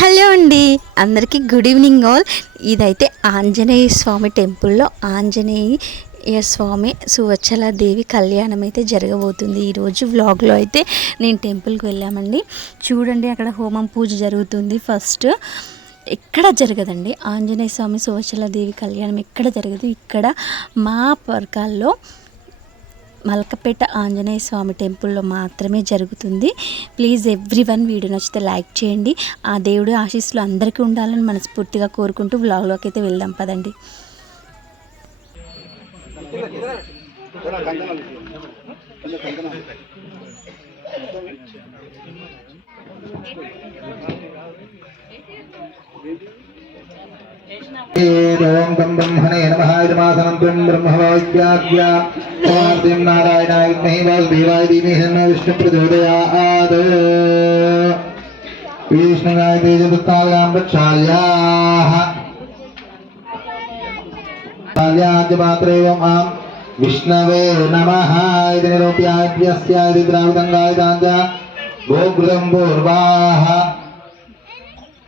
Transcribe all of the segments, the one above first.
Hello అండి. అందరికీ good evening all. ఇదైతే ఆంజనేయ స్వామి టెంపుల్లో ఆంజనేయ స్వామి సువచ్చల దేవి కళ్యాణం అయితే జరగబోతుంది. ఈరోజు వ్లాగ్లో అయితే నేను టెంపుల్కి వెళ్ళామండి. చూడండి అక్కడ హోమం పూజ జరుగుతుంది. ఫస్ట్ ఎక్కడ జరగదండి? ఆంజనేయ స్వామి సువచ్చల దేవి కళ్యాణం ఎక్కడ జరగదు. ఇక్కడ మా పర్కాల్లో మలకపేట ఆంజనేయ స్వామి టెంపుల్లో మాత్రమే జరుగుతుంది. ప్లీజ్ ఎవ్రీ వన్ వీడియో నచ్చితే లైక్ చేయండి. ఆ దేవుడి ఆశీస్సులు అందరికీ ఉండాలని మనస్ఫూర్తిగా కోరుకుంటూ వ్లాగ్లోకి అయితే వెళ్దాం పదండి. ఓం బ్రహ్మణే నమః ఇదమాసనం త్వం బ్రహ్మవాక్యాద్య ఓం నారాయణాయ విద్మహే వాసుదేవాయ ధీమహి తన్నో విష్ణు ప్రచోదయాత్ విష్ణుగాయ తేజపుత్తాయాం ప్రక్షాళ్యాః కాళ్యాద్యమాత్రేవ మాం విష్ణవే నమః ఇది నిరూప్యాద్యస్య ఇది ద్రావిడంగాయదాంజ గోఘృతం పూర్వాః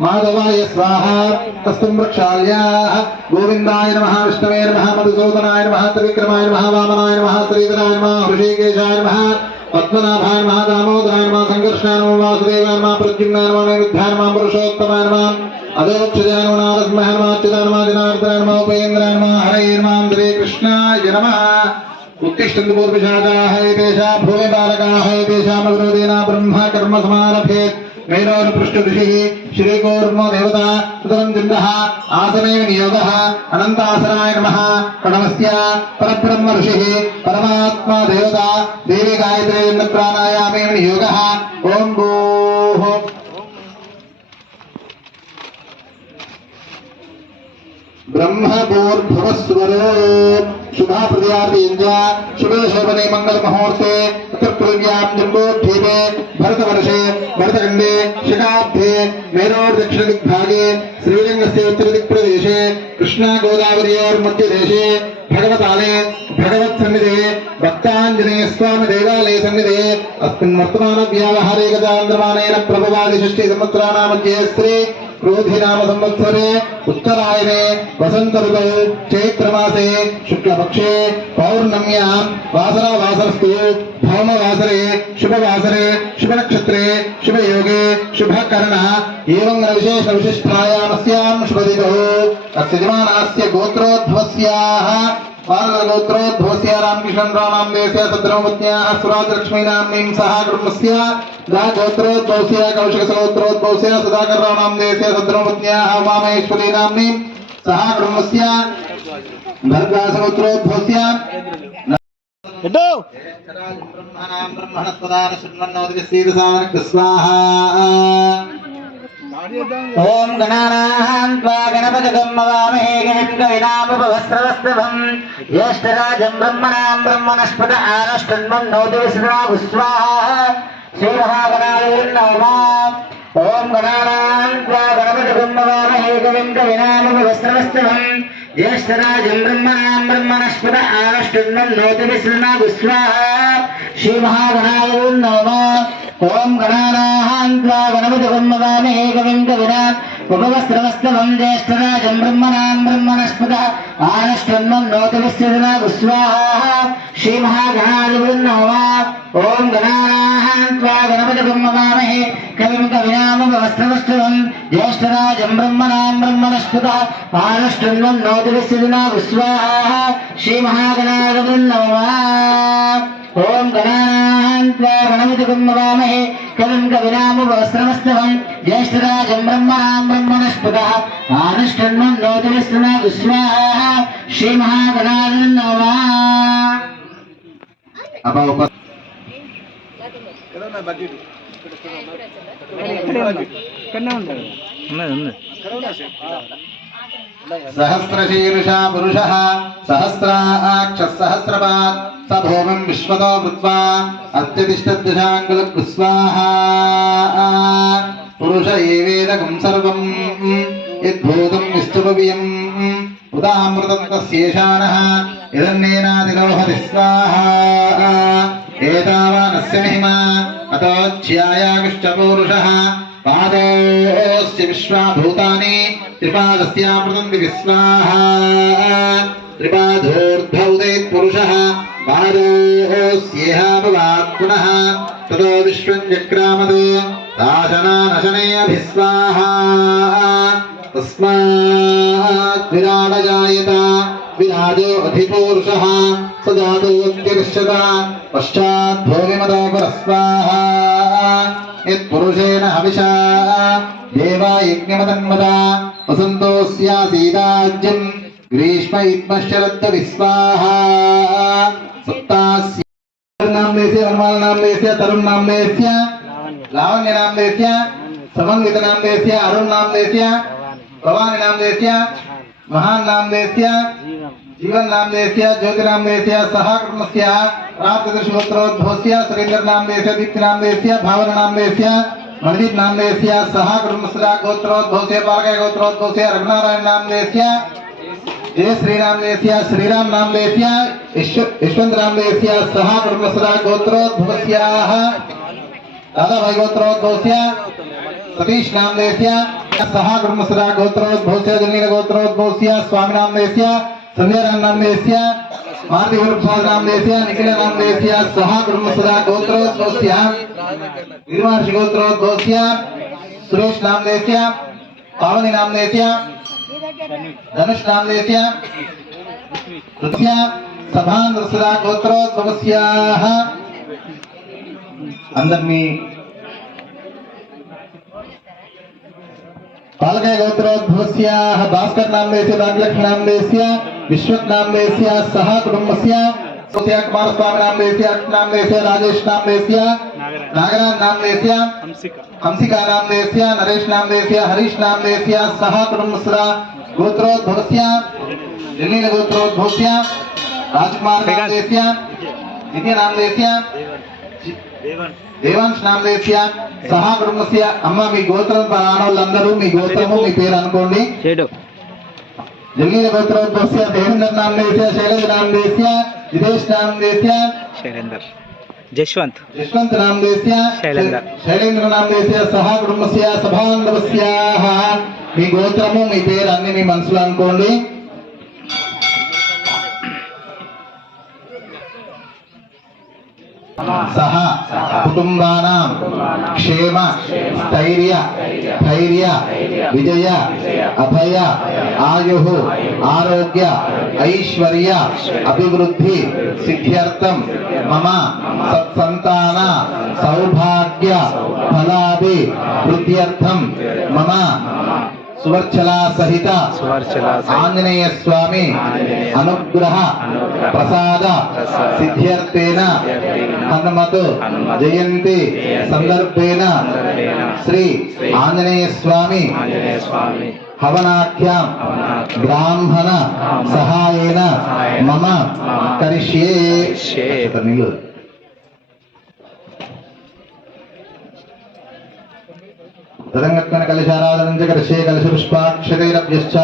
माधवाय स्वाहा तस्तं प्रक्षाल्याः गोविन्दाय नमः, विष्णवे नमः, मधुसूदनाय नमः, त्रिविक्रमाय नमः, वामनाय नमः श्रीधराय नमः ऋषिकेशाय नमः, पद्मनाभाय नमः, दामोदराय नमः सङ्कर्षणाय नमः, वासुदेवाय नमः प्रद्युम्नाय नमः नैरुद्धाय नमः, पुरुषोत्तमाय नमः अदेवक्षजाय नमः नारसिंहाय नमः, अच्युताय नमः जनार्दनाय नमः, उपेन्द्राय नमः हरे नमः श्रीकृष्णाय नमः। उत्तिष्ठन्तु पूर्वशाखाः, एतेषा भूमिबालकाः एतेषामग्रोदेना ब्रह्म कर्म समारभेत् వేరోరుపృష్ఠఋషి శ్రీకూర్మ దేవత సుతరం దిండ ఆసనే నియోగ అనంతాసనాయ నమ ప్రణమస్య పరబ్రహ్మ ఋషి పరమాత్మా దేవత దేవి గాయత్రే ప్రాణాయామే నియోగ ఓం భూ బ్రహ్మభూర్భువస్వరూప్ शुभा प्रत्यार्तीन्द्र शुभे शोभने मंगल मुहूर्ते चतुर्यां जम्बोद्वीपे भरतवर्षे भरतखण्डे शिखाब्धे मेरोर् दक्षिणदिग्भागे श्रीरङ्गस्य उत्तरदिक्प्रदेशे कृष्णा गोदावर्योर्मध्यदेशे भगवताले भगवत्सन्निधे भक्ताञ्जनेय स्वामी देवालय सन्निधे अस्मिन् वर्तमानव्यावहारे गतान्द्रमानेन प्रभवादिषष्टि క్రోధినామ సంవత్సరే ఉత్తరాయణే వసంత ఋతౌ చైత్రమాసే శుక్లపక్షే పౌర్ణమ్యాం వాసరా వాసరస్తు భౌమవాసరే శుభవాసరే శుభనక్షత్రే శుభయోగే శుభకరణ ఏం విశేష విశిష్టాయామస్యాం శుభదిగౌ తస్యజమానాస్య గోత్రోద్భవస్యాః फालगोत्रो किशन राम नाम देवस्या सद्रमपत्न्याः सुराजलक्ष्मी नाम्नीं सह कृष्णस्य दागोत्रो धोस्या कौशिकसगोत्रो धोस्या सुधाकरराव नाम देवस्या सद्रमपत्न्याः वामेश्वरी नाम्नीं सह कृष्णस्य भर्गासगोत्रो धोस्या हेलो ब्रह्मणां ब्रह्मणस्पदान सुन्नोदि सीदसानक स्वाहा ఓం గణానాం త్వా గణపతిగం మవామహే గణం కవినాముపవస్త్రవస్త్రభం జ్యేష్ఠరాజం బ్రహ్మణాం బ్రహ్మణస్పద ఆనష్టన్మం నోతి విశ్వనాగు స్వాహ శ్రీమహాగణాలయం ఓం గణానాం త్వా గణపతిగం మవామహే గణం జ్యేష్ఠరాజం బ్రహ్మణాం బ్రహ్మణస్పద ఆనష్టన్మం నోతి విశ్వనాగు స్వాహ నమ ఓం గణానాం గణపతి గణపతిగం మవామహే కవిం కవినా ఉపవస్త్రవస్తవం బ్రహ్మణాం బ్రహ్మణస్పద ఆనష్టన్మం నోతి విశ్వనాగు స్వాహ శ్రీమహాగణాధిపన్నమా ఓం గణానాం త్వా గణపతిగం మవామహే కవిం కవినాముపవస్త్రవస్తవం జ్యేష్ఠరాజం బ్రహ్మణాం బ్రహ్మణస్పద ఆనష్టన్మం నోతి విశ్వనాగు స్వాహ శ్రీమహాగణాధిపన్నమా ఓం గణానాం త్వా గణపతిగం మవామహే కవిం జ్యేష్ఠరాజం బ్రహ్మణాం బ్రహ్మణస్పద ఆనుష్ఠన్మం నోదరిస్తున్నాగు స్వాహ శ్రీ మహాగణాదం సహస్రశీర్షా పురుష సహస్రాక్ష సహస్రపా స భూమిం విశ్వతో మృత్వా అత్యతిష్టదశాంగుల స్వాహ పురుష ఏవేదకం సర్వం యద్భూతం విస్తుపవ్యం ఉదామృతం తస్యేషాన ఇదన్నేనాదిలోహతి స్వాహా ఏతావానస్య మహిమ అతోచ్ఛ్యాయాగిష్టపౌరుషः పాదోస్య విశ్వా భూతాని త్రిపాదస్యామృతం విస్వాహ త్రిపాదోర్ధౌదయత్ పురుషः పాదోస్యేహాభవాత్ పునః తదో విశ్వం చక్రామదో अभिस्वाहा तस्मात् विराडजायत विराजो अधिपूरुषः स जातोऽत्यर्षत पश्चात् भोगिमतो परस्वाहा यत्पुरुषेण हविषा देवा यज्ञमतन्मता वसन्तोऽस्यासीदाज्यम् ग्रीष्म इत्मशरद्विस्वाहा सप्तास्य नामदेस्य हनुमान नामदेस्य तरुण नामदेस्य लावण्य नाम देस्या समन्वित नाम देस्या अरुण नाम देस्या भवानी नाम देस्या महान नाम देस्या जीवन नाम देस्या ज्योति नाम देस्या सहाकर्मस्य प्राप्त दृष्टोत्रोद्भवस्य सुरेंद्र नाम देस्या दीप्ति नाम देस्या भावन नाम देस्या मनदीप नाम देस्या सहाकर्मस्य गोत्रोद्भवस्य बालक गोत्रोद्भवस्य रघुनारायण नाम देस्या जय श्री राम देस्या श्री राम नाम देस्या यशवंत सहा देस्या सहाकर्मस्य गोत्रोद्भवस्याः दादा भाईगोत्रोद्भवस्य सतीश नाम देसिया सहा ब्रह्मसरा गोत्रोत भोसिया जनील गोत्रोत भोसिया नामदेस्य सह ब्रह्मसदा गोत्रोद्भवस्य जनीन नाम देसिया संध्याराम नामदेस्य मारुति गुरुपाल नामदेस्य निखिल नामदेस्य सह ब्रह्मसदा गोत्रोद्भवस्य निर्महर्षि भोसिया, सुरेश नाम देसिया पावनी नाम देसिया धनुष नाम देसिया सभा नृसरा नृसदा भोसिया। అందరినీ పాలకాయ గోత్రోద్భవస్యాః భాస్కర్ నామదేశ రాజలక్ష్మి నామదేశ విశ్వక్ నామదేశ సహ కుటుంబస్య సోత్యా కుమారస్వామి నామదేశ అర్చన నామదేశ రాజేష్ నామదేశ నాగరాజ్ నామదేశ హంసికా నామదేశ నరేష్ నామదేశ హరీష్ నామదేశ సహ కుటుంబస్య గోత్రోద్భవస్య జనీల గోత్రోద్భవస్య రాజ్కుమార్ నామదేశ నిత్య నామదేశ దేవాంశ్ నామదేశ సహా కుటుంబస్య అమ్మ మీ గోత్రం రానోళ్ళందరూ మీ గోత్రము మీ పేరు అనుకోండి. చెడు. జల్లీల గోత్రోద్భవస్య దేవేంద్ర నామదేశ శైలేంద్ర నామదేశ జితేష్ నామదేశ శైలేందర్. జశ్వంత్. యశ్వంత్ నామదేశ శైలేంద్ర. శైలేంద్ర నామదేశ సహా కుటుంబస్య సభాంగవస్యాః మీ గోత్రము మీ పేరు అన్ని మీ మనసులో అనుకోండి. सह कुटुबा क्षेम स्थर्य धैर्य, विजय, अभय, आयु, आरोग्य, ऐश्वर्य, अभिवृद्धि, सिद्ध्यर्थं, मम, सत्सन्तान, सौभाग्य, फलाभि, वृद्ध्यर्थं, मम సువర్చలా సహిత ఆంజనేయ స్వామి అనుగ్రహ ప్రసాద సిద్ధ్యర్థేన హనుమత్ జయంతి సందర్భేన శ్రీ ఆంజనేయ స్వామి హవనాఖ్యాం బ్రాహ్మణ సహాయేన మమ కరిష్యే కరిష్యే. ఇక్కడ నీళ్ళు. తదంగత్వన కలశారాధనం చ కరిష్యే కలశ పుష్పాక్షతైరభ్యశ్చ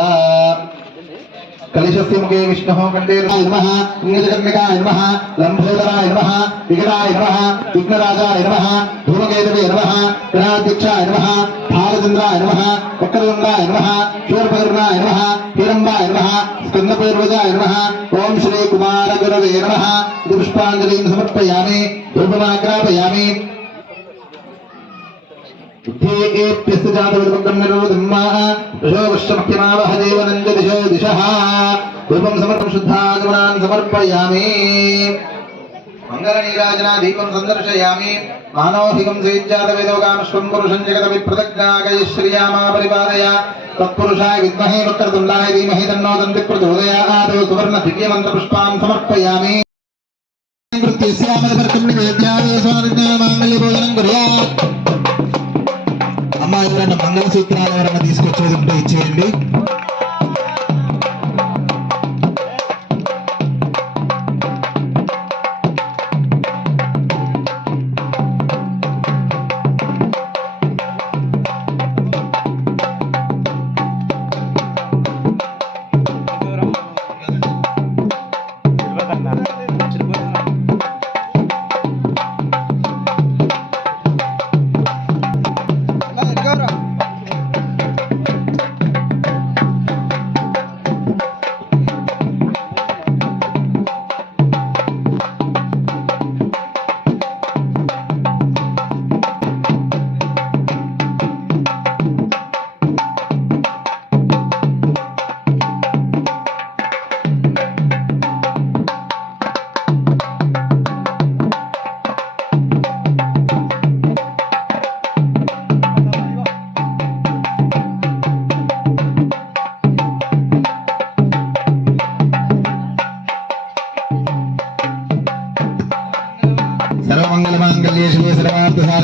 కలశస్య ముఖే విష్ణుః కంఠే నమః ఇంద్రకర్ణికాయ నమః లంబోదరాయ నమః వికటాయ నమః విఘ్నరాజాయ నమః ధూమకేతవే నమః గణాధ్యక్షాయ నమః భారచంద్రాయ నమః వక్రతుండాయ నమః శూర్పకర్ణాయ నమః హిరంబాయ నమః స్కందపూర్వజాయ నమః ఓం శ్రీ కుమార గురవే నమః ఇది పుష్పాంజలిం సమర్పయామి ధూపమాగ్రాపయామి బుద్ధేప్యస్త జాతవృతం నిరోధమ్మా యశోవశ్చమఖ్యమావహ దేవనంద దిశో దిశః రూపం సమర్పం శుద్ధాగమనాన్ సమర్పయామి మంగళనీరాజనా దీపం సందర్శయామి మానోహికం సేజ్జాత వేదోగామశ్వం పురుషం జగత విప్రదజ్ఞాగయ శ్రియామా పరిపాలయ తత్పురుషాయ విద్మహే వక్రతుండాయ ధీమహి తన్నో మంగళసూత్రాలు ఎవరైనా తీసుకొచ్చేది ఉంటే ఇచ్చేయండి.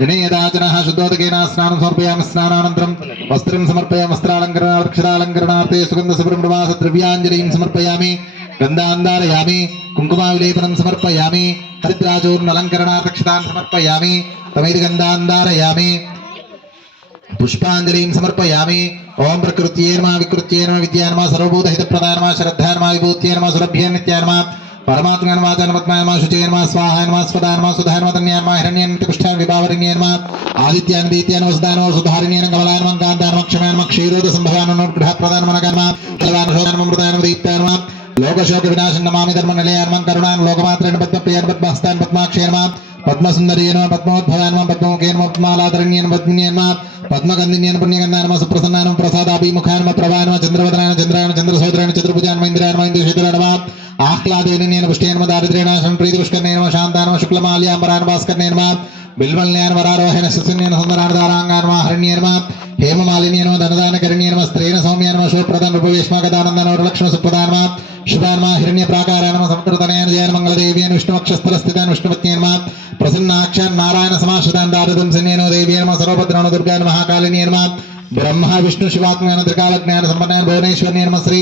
जने यदा जनः शुद्धोदकेन स्नानं समर्पयामि स्नानानन्तरं वस्त्रं समर्पयामि वस्त्रालङ्करणाक्षरालङ्करणार्थे सुगन्धसुब्रह्मवासद्रव्याञ्जलिं समर्पयामि गन्धान्धारयामि कुङ्कुमाविलेपनं समर्पयामि हरिद्राचूर्णलङ्करणार्थक्षतान् समर्पयामि तमैति गन्धान्धारयामि पुष्पाञ्जलिं समर्पयामि ॐ प्रकृत्यै नमः विकृत्यै नमः विद्याय नमः सर्वभूतहितप्रदाय नमः श्रद्धाय नमः विभूत्यै नमः सुरभ्ये नित्याय नमः परमात्मने नमः जनमत्माय नमः शुचये नमः स्वाहाय नमः स्वदाय नमः सुधाय नमः तन्याय नमः हिरण्याय नमः पुष्टाय विभावरिण्याय नमः आदित्याय नमः दीत्याय नमः सुधाय नमः सुधारिण्याय नमः कमलाय नमः कान्ताय नमः क्षमाय नमः क्षीरोदसम्भवाय नमः गृहप्रदाय नमः नमः कलवाय नमः मृताय नमः दीप्ताय नमः లోకశోక వినాశం నమామి ధర్మ నిలయాన్మం కరుణాన్ లోకమాత్రేణ పద్మ ప్రియాన్ పద్మహస్తాన్ పద్మాక్షేన్మా పద్మసుందరీయన పద్మోద్భవాన్మ పద్మముఖేన్మ పద్మాలాదరణ్యన్ పద్మిన్యన్మ పద్మగంధిన్యన్ పుణ్యగంధాన్మ సుప్రసన్నానం ప్రసాదాభిముఖాన్మ ప్రభాన్మ చంద్రవదనాన చంద్రాయన చంద్రసోదరేణ చంద్రభుజాన్మ ఇంద్రాన్మ ఇంద్రశేతురాన్మ ఆహ్లాదేని నేను పుష్టియన్మ దారిద్ర్యనాశం ప్రీతిపుష్కర్ణేన్మ శాంతాన్మ శుక్లమాల్యాంబరాన్ భాస్కర్ణేన్మ ബിൽവൽയാൻവരാരോഹണ ശിശുന്യൻ സുന്ദരാർദ്ധാരാങ്കാൻമാ ഹരണ്യന്മാ ഹേമമാലിന്യനോ ധനദാനകരണ്യന്മ സ്ത്രീന സൗമ്യാൻമ ശുഭപ്രദൻ ഉപവേഷ്മാകദാനന്ദനോർലക്ഷ്മ സുപ്രധാൻമാ ശുഭാൻമാ ഹിരണ്യപ്രാകാരാനമ സമൃതനയൻ മംഗളദേവിയൻ വിഷ്ണുവക്ഷസ്ഥലസ്ഥിതൻ വിഷ്ണുപത്നിയന്മാ പ്രസന്നാക്ഷൻ നാരായണ സമാശ്രിതാൻ ദാരതം സന്യനോ ദേവിയന്മ സർവഭദ്രണോ ദുർഗാൻ മഹാകാലിനിയന്മാ బ్రహ్మ విష్ణు శివాత్మజ్ఞాన త్రికాల జ్ఞాన సంపన్న భువనేశ్వరి నమ శ్రీ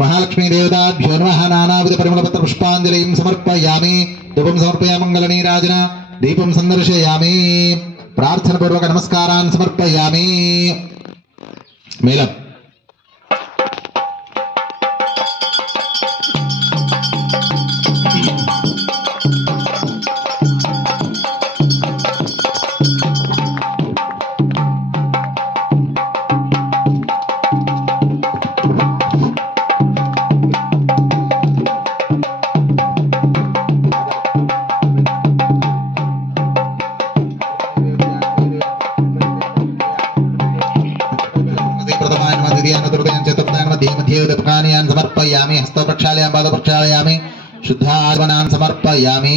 మహాలక్ష్మీ దేవతాభ్యో నమ నానావిధ పరిమళపత్ర పుష్పాంజలిం సమర్పయామి ధూపం సమర్పయా మంగళనీరాజన దీపం సందర్శయామి. ప్రార్థన పూర్వక నమస్కారాన్ని సమర్పయామి. మేళం. मध्ये उदकानियान् समर्पयामि हस्तौ प्रक्षालयामि पादौ प्रक्षालयामि शुद्धात्मनान् समर्पयामि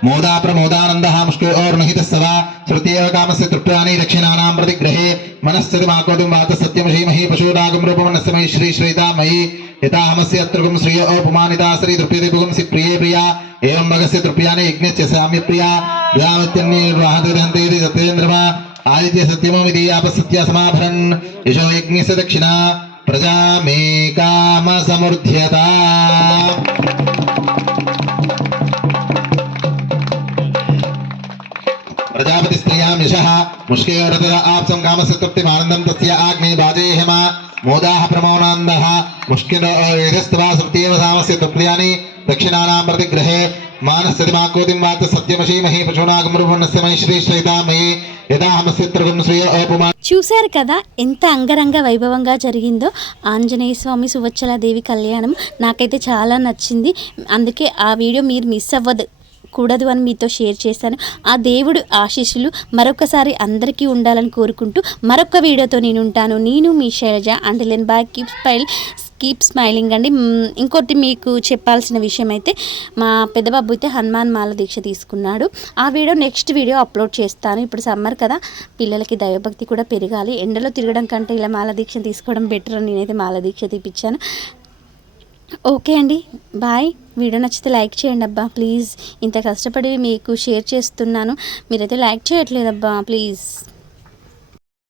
కామస్య తృప్తిమానందం తస్య ఆగ్నే బాజై హేమ మోదా ప్రమోదానంద ముష్కే ఓర్నహిత సదా శృత్యేవ కామస్య తృప్తాని దక్షిణానాం ప్రతిగ్రహే మనశ్చతి మాకోటిం వాత సత్యమహీమహి పశూరాగం రూపమనస్యమై శ్రీ శ్రీతామయీ యథాహమస్య అత్రుగం శ్రియ ఓపమానితా శ్రీ తృప్యతే పుగంసి ప్రియే ప్రియా ఏం భగస్య తృప్యాని యజ్ఞస్య సామ్య ప్రియా వ్యామత్యన్యర్వాహతిరహంతేతి సత్యేంద్రమా ఆదిత్య సత్యమమితి ఆపసత్య సమాభరన్ యశో యజ్ఞస్య దక్షిణ ప్రజా మే కామ సమృద్ధ్యత ప్రజాపతి స్త్రియాం యశః ముష్కేరతద ఆప్సం కామసతృప్తి ఆనందం తస్య ఆగ్నే బాజేహమ మోదాః ప్రమౌనాందః ముష్కినో యజస్త్వా సృత్యేవ సామస్య తృప్తియాని దక్షిణానాం ప్రతిగ్రహే మానస్యతి మాకోతిం వాత సత్యమశీమహి పశూనాగమృపన్నస్య మై శ్రీ శ్రీతామయి యథాహమస్య త్రిగం శ్రియ ఓపమా చూశారు కదా ఎంత అంగరంగ వైభవంగా జరిగిందో? ఆంజనేయ స్వామి సువచ్చల కళ్యాణం నాకైతే చాలా నచ్చింది. అందుకే ఆ వీడియో మీరు మిస్ అవ్వదు. కూడదు అని మీతో షేర్ చేశాను. ఆ దేవుడు ఆశీస్సులు మరొకసారి అందరికీ ఉండాలని కోరుకుంటూ మరొక వీడియోతో నేను ఉంటాను. నేను మీ Shailaja and లెన్ bye keep smile keep smiling అండి. ఇంకోటి మీకు చెప్పాల్సిన విషయం అయితే మా పెద్దబాబు అయితే హనుమాన్ మాల దీక్ష తీసుకున్నాడు. ఆ వీడియో నెక్స్ట్ వీడియో అప్లోడ్ చేస్తాను. ఇప్పుడు సమ్మర్ కదా పిల్లలకి దైవభక్తి కూడా పెరగాలి. ఎండలో తిరగడం కంటే ఇలా మాల దీక్ష తీసుకోవడం బెటర్ అని నేనైతే మాల దీక్ష తీపిచ్చాను. ఓకే అండి. బాయ్. వీడియో నచ్చితే లైక్ చేయండి అబ్బా. ప్లీజ్. ఇంత కష్టపడి మీకు షేర్ చేస్తున్నాను. మీరైతే లైక్ చేయట్లేదబ్బా ప్లీజ్.